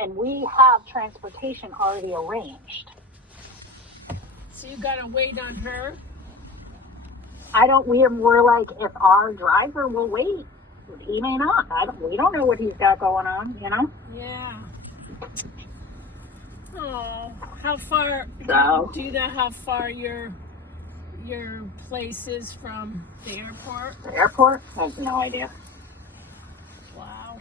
and we have transportation already arranged. So you gotta wait on her? We're like, if our driver will wait, he may not. We don't know what he's got going on, you know? Yeah. Oh, how far, So, do you know how far your place is from the airport? the airport? I have no idea. Wow.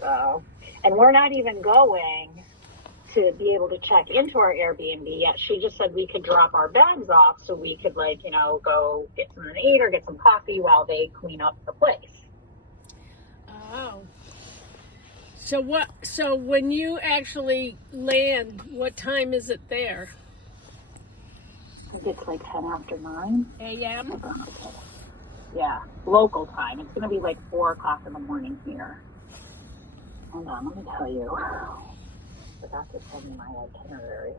So, and we're not even going to be able to check into our Airbnb yet. She just said we could drop our bags off so we could, like, you know, go get something to eat or get some coffee while they clean up the place. Oh. So when you actually land, what time is it there? I think it's like 10 after 9 a.m.? Yeah, local time. It's going to be like 4 o'clock in the morning here. Hold on, let me tell you. I forgot to send you my itinerary.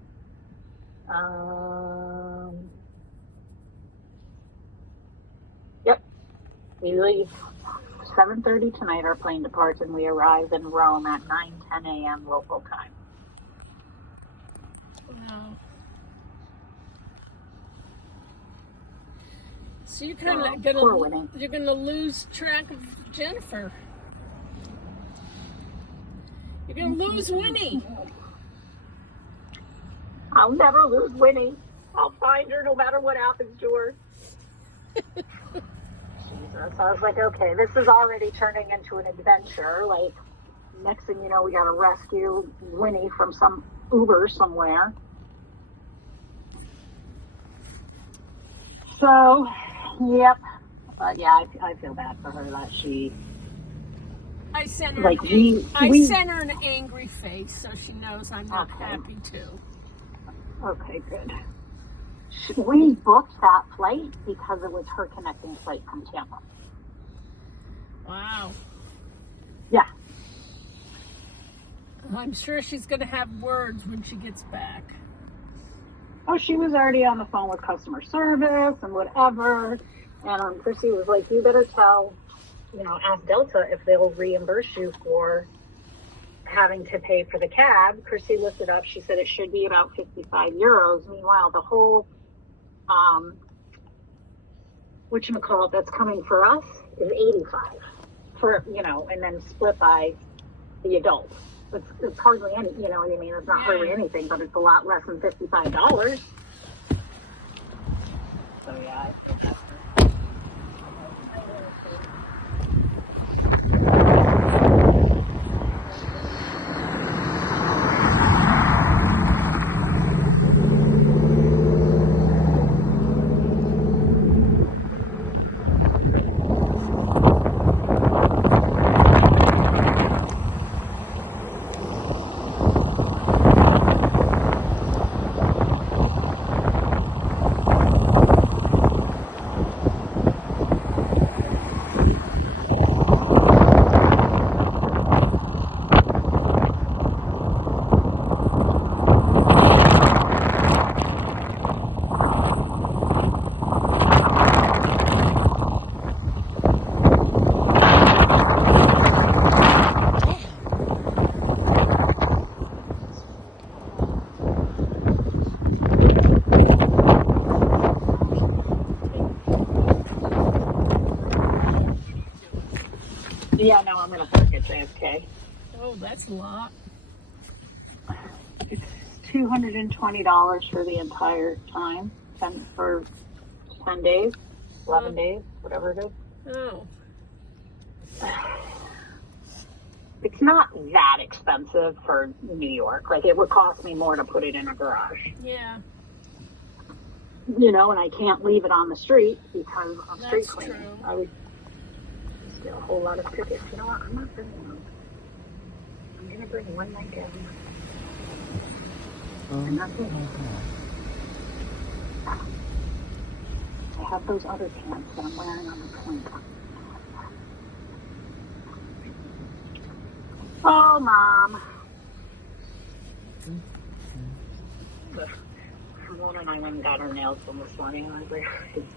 Yep. We leave 7:30 tonight. Our plane departs, and we arrive in Rome at 9:10 a.m. local time. Wow. So you're kind of gonna lose track of Jennifer. You're gonna lose Winnie. I'll never lose Winnie. I'll find her no matter what happens to her. Jesus. I was like, okay, this is already turning into an adventure. Like, next thing you know, we got to rescue Winnie from some Uber somewhere. So, yep. But yeah, I feel bad for her that she. I sent her. Like sent her an angry face, so she knows I'm not happy too. Okay, good. We booked that flight because it was her connecting flight from Tampa. Wow. Yeah. I'm sure she's going to have words when she gets back. Oh, she was already on the phone with customer service and whatever. And Chrissy was like, you better ask Delta if they'll reimburse you for having to pay for the cab. Chrissy looked it up. She said it should be about 55 euros. Meanwhile, the whole, whatchamacallit that's coming for us is 85 and then split by the adult. It's hardly any, you know what I mean? It's not hardly anything, but it's a lot less than $55. So yeah, I feel bad. Yeah, no, I'm going to park at JFK. Oh, that's a lot. It's $220 for the entire time, for 10 days, 11 days, whatever it is. Oh. It's not that expensive for New York. Like, it would cost me more to put it in a garage. Yeah. And I can't leave it on the street because of street cleaning. True. I would steal a whole lot of tickets. You know what? I'm not bringing one. I'm going to bring one nightgown. And that's it. I have those other pants that I'm wearing on the plane. Oh, Mom. Ramona and I went and got our nails done this morning, and I was like,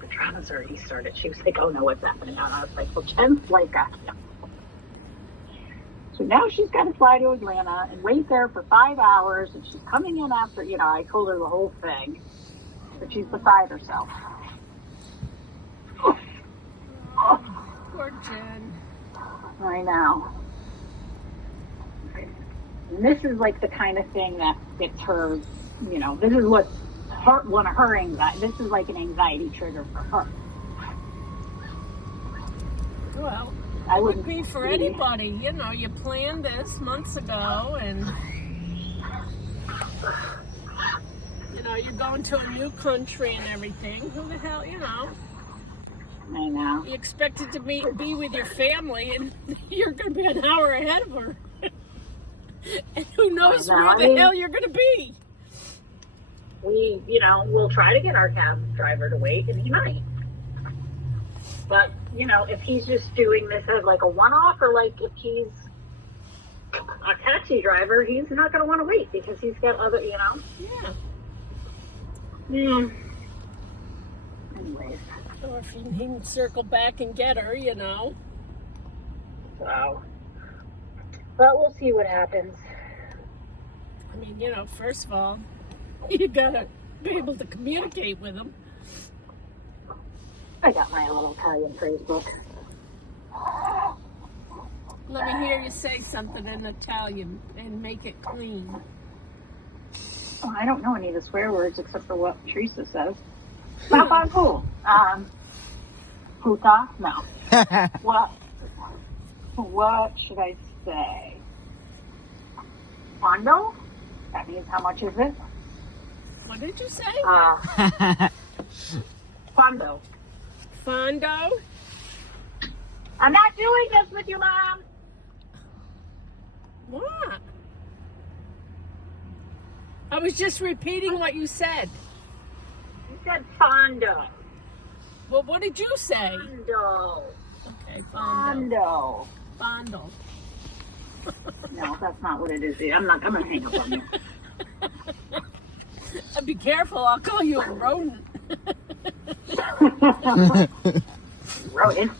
Patrana's already started. She was like, oh no, what's happening? And I was like, well, Jen's flight got canceled. So now she's got to fly to Atlanta and wait there for 5 hours, and she's coming in after, I told her the whole thing, but she's beside herself. Poor Jen. I know. And this is like the kind of thing that gets her, this is what's one of her anxiety. This is like an anxiety trigger for her. Well, I it would wouldn't be for anybody. You planned this months ago, and you're going to a new country and everything. Who the hell, I know. You expected to be with your family, and you're going to be an hour ahead of her. And who knows where the hell you're going to be. We'll try to get our cab driver to wait, and he might. But, if he's just doing this as like a one-off, or like if he's a taxi driver, he's not going to want to wait because he's got other, Yeah. Yeah. Anyways. Or if he can circle back and get her, So. But we'll see what happens. I mean, first of all, you gotta be able to communicate with him. I got my little Italian phrase book. Let me hear you say something in Italian and make it clean. Oh, I don't know any of the swear words except for what Teresa says. Papagu. Puta? No. What should I say? Quando? That means how much is it? What did you say? Quando. Fondo? I'm not doing this with you, Mom. What? I was just repeating what you said. You said fondo. Well, what did you say? Fondo. Okay, fondo. Fondo. Fondo. No, that's not what it is. I'm gonna hang up on you. Be careful, I'll call you a rodent. Rodent.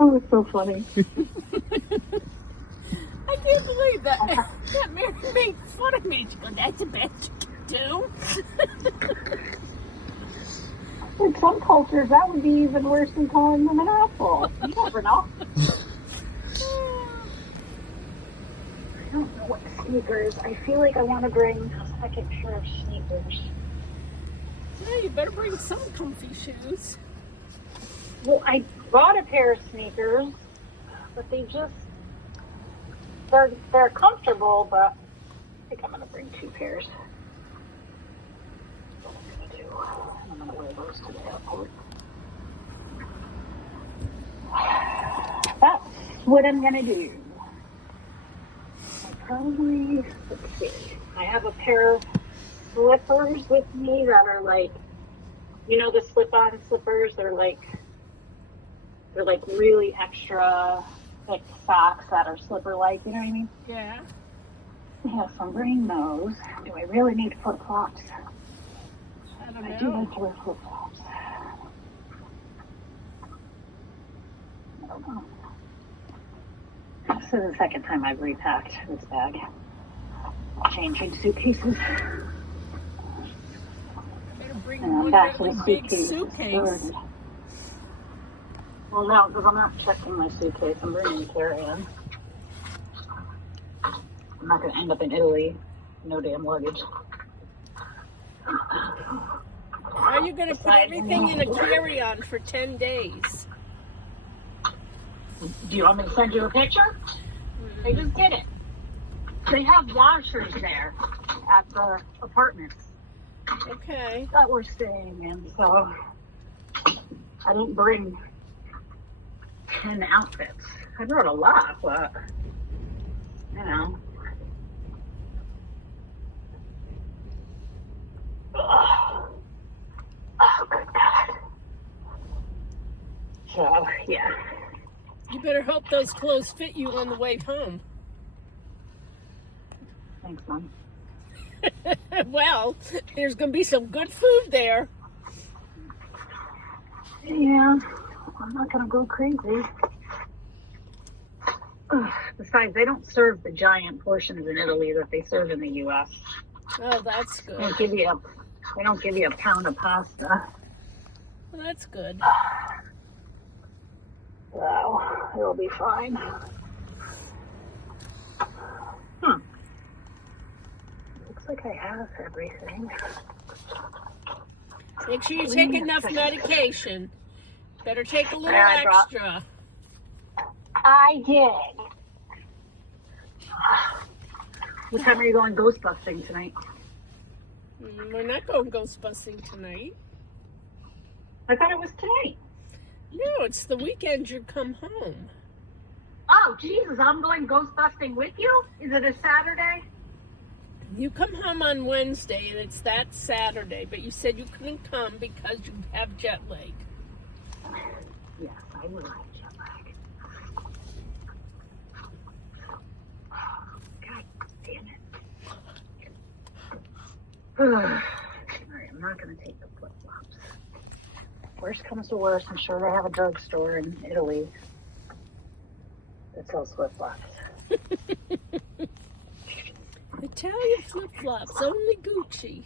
Oh, it's so funny. I can't believe that Mary made fun of me. She goes, that's the best you can do. In some cultures, that would be even worse than calling them an asshole. You never know. I don't know what sneakers. I feel like I want to bring a second pair of sneakers. Yeah, you better bring some comfy shoes. Well, I bought a pair of sneakers, but they're comfortable, but I think I'm going to bring 2 pairs. What I'm going to do. I'm going to wear those to the airport. That's what I'm going to do. Let's see. I have a pair of slippers with me that are like, the slip-on slippers. They're like really extra thick socks that are slipper-like. You know what I mean? Yeah. Yeah, so I'm bringing those. Do I really need flip-flops? I don't know. I do like to wear flip-flops. I don't know. This is the second time I've repacked this bag. Changing suitcases. Better bring And I'm one back to really the big suitcase. suitcase. Well, no, because I'm not checking my suitcase. I'm bringing a carry-on. I'm not going to end up in Italy. No damn luggage. Are you going to put everything in a carry-on for 10 days? Do you want me to send you a picture? They just did it. They have washers there at the apartments Okay. that we're staying in. So I didn't bring 10 outfits. I brought a lot, but Oh, good God. So, yeah. You better hope those clothes fit you on the way home. Thanks, Mom. Well, there's going to be some good food there. Yeah, I'm not going to go crazy. Besides, they don't serve the giant portions in Italy that they serve in the U.S. Oh, that's They good. don't give you a pound of pasta. Well, that's good. So it'll be fine. Looks like I have everything. Make sure you take enough medication. Better take a little Yeah, extra. I did. What time are you going ghost busting tonight? We're not going ghost busting tonight. I thought it was tonight. No, it's the weekend you come home. Oh, Jesus, I'm going ghost busting with you? Is it a Saturday? You come home on Wednesday, and it's that Saturday, but you said you couldn't come because you have jet lag. Yes, I will have jet lag. God damn it. Alright, I'm not going to take the flip-flops. Worst comes to worst, I'm sure they have a drugstore in Italy that sells flip-flops. Italian flip-flops, only Gucci.